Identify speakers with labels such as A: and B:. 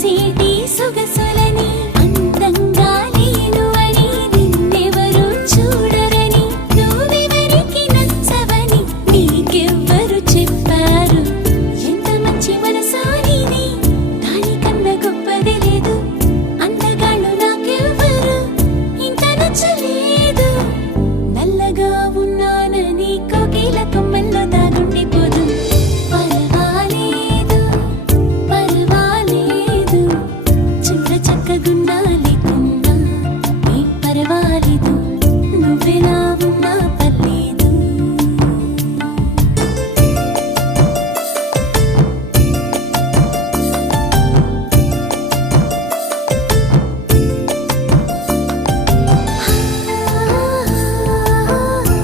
A: చేసేది ಗುನ್ನಾಲಿ ಕುನ್ನ ನೀ ಪರವಾಲಿದು